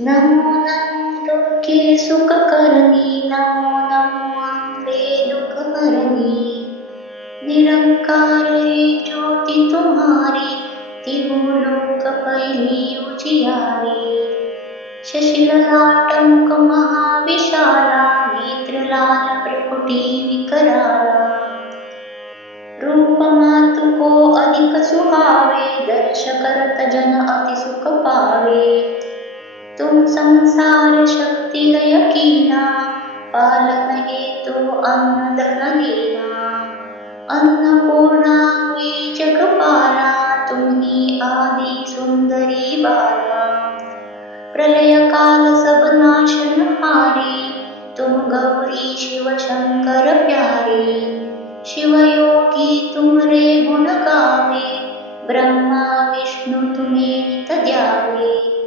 नमो नमो दुःखे सुखकरणी, नमो नमो अम्बे दुःखहरणी। निरंकार रे ज्योति तुम्हारी, तिहु लोक पहली उजियारी। शशिल लाट मुख महाविशाला, नेत्र लाल प्रकुटी विकराला। रूप मातु को अधिक सुहावे, दर्श करत जन अति सुख पावे। तुम संसार शक्ति लय कीना, पालन हेतु अन्न धन दीना। अन्नपूर्णा हुई जगपाला, तुम्ही आदि सुंदरी बाला। प्रलय काल सब नाशनहारी, तुम गौरी शिव शंकर प्यारी। शिव योगी तुमरे गुण गावे, ब्रह्मा विष्णु तुम्हें नित ध्यावे।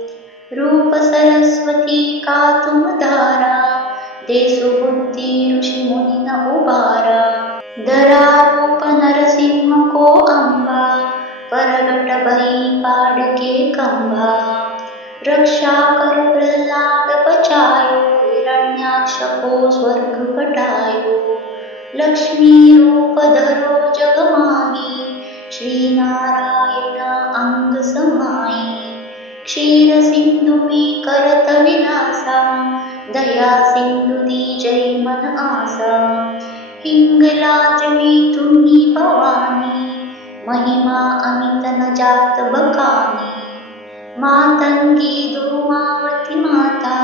रूप सरस्वती का तुम धारा, दे सुबुद्धि ऋषि मुनि न उबारा। धरा रूप नरसिंह को अम्बा, परगट भई पाड़ के खंभा। रक्षा कर प्रहलाद बचायो, हिरण्याक्ष को स्वर्ग पटायो। लक्ष्मी रूप धरो जग माही, श्री नारायण अंग समाई। क्षीर सिंधु में करत विलासा, दया सिंधु दीजै मन आसा। हिंगलाज में तुम्ही भवानी, महिमा अमित न जात बखानी। मातंगी धूमावती माता,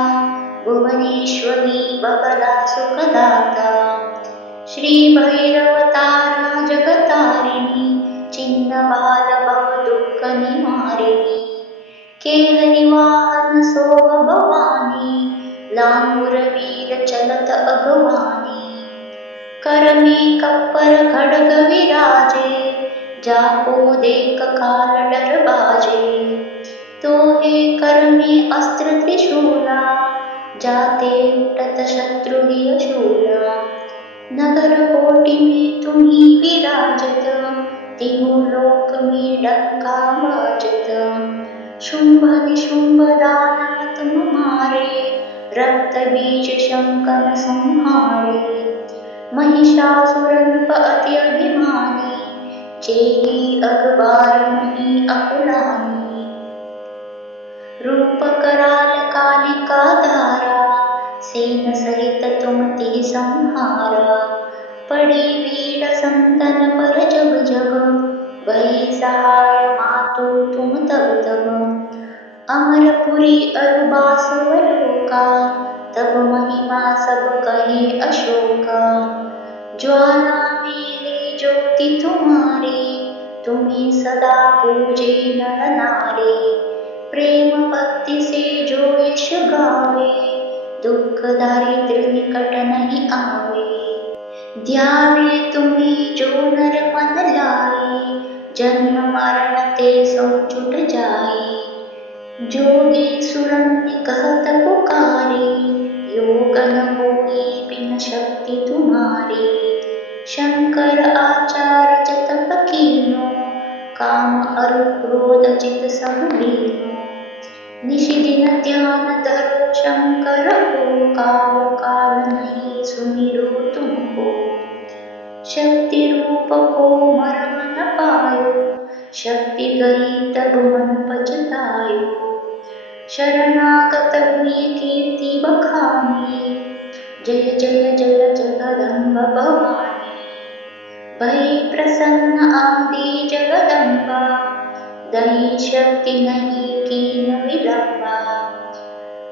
भुवनेश्वरी बगला सुखदाता। श्री भैरव तारा जगतारिणी, चिन्ह बाल भव दुःख निवारिणी। केहरि वाहन सोह भवानी, लांगुर वीर चलत अगवानी। कर में कप्पर खड्ग विराजे, जाको देख काल डर बाजे। तोहे कर में अस्त्र त्रिशूला, जाते उठत शत्रु लिय शूला। नगर कोटि में तुम्ही विराजत, तिहु लोक में डंका बाजत। शुंभ निशुंभ दानव तुम मारे, रक्त बीज शंकर संहारे। महिषासुरन अति अभिमानी, जेहि अखबार मही अकुलानी। रूप कराल कालिका धारा, सेन सहित तुम तिहि संहारा। पड़ी भीड़ संतन पर जग जग, भई सहाय मातु तुम तब तब। अमरपुरी अरु बासवलोका, तब महिमा सब कहे अशोका। ज्वाला में है ज्योति तुम्हारी, तुम्हें सदा पूजे नर नारी। प्रेम भक्ति से जो यश गावे, दुख दारिद्र निकट नहीं आवे। ध्यावे तुम्हें जो नर मन लाए, जन्म मरण ते सो छुट जाए। जोगी सुरन कहत पुकारे, योगन होई बिन शक्ति तुम्हारी। शंकर आचार्य जतप कीनो, काम अरु क्रोध जित सब लीनो। निशि दिन ध्यान धरो शंकर को, काल काल नहीं सुमिरो तुमको। शक्ति रूप को मर्म न पायो, शक्ति गई तब मन पछतायो। शरणागत हुई कीर्ति बखानी, जय जय जय जगदम्ब भवानी। भई प्रसन्न आदि जगदम्बा, दई शक्ति नहीं कीन विलंबा।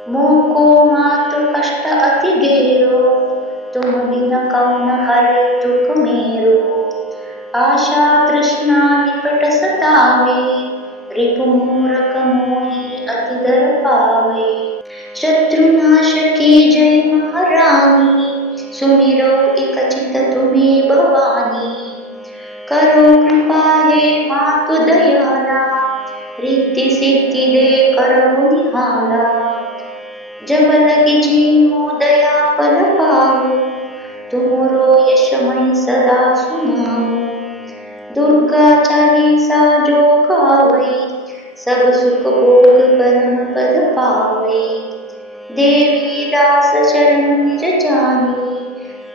मोको मातु कष्ट अति गेरो, तुम बिन कौन हरे दुख मेरो। आशा तृष्णा निकट सतावे, रिपु मूरख मोहि अति दर पावे। शत्रुनाश के जय महारानी, सुमिरो इक चित तुम्हें भवानी। करो कृपा हे मातु दयाला, रिद्धि सिद्धि दे करो निहाला। जब लगी जीवो दया पल पाओ, तुमरो यश मैं सदा सुनाओ। दुर्गा चालीसा जो गावे, सब सुख भोग परम पद पावे। देवी दास चरण निज जानी,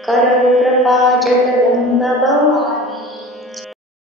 करो कृपा जगदम्ब भवानी।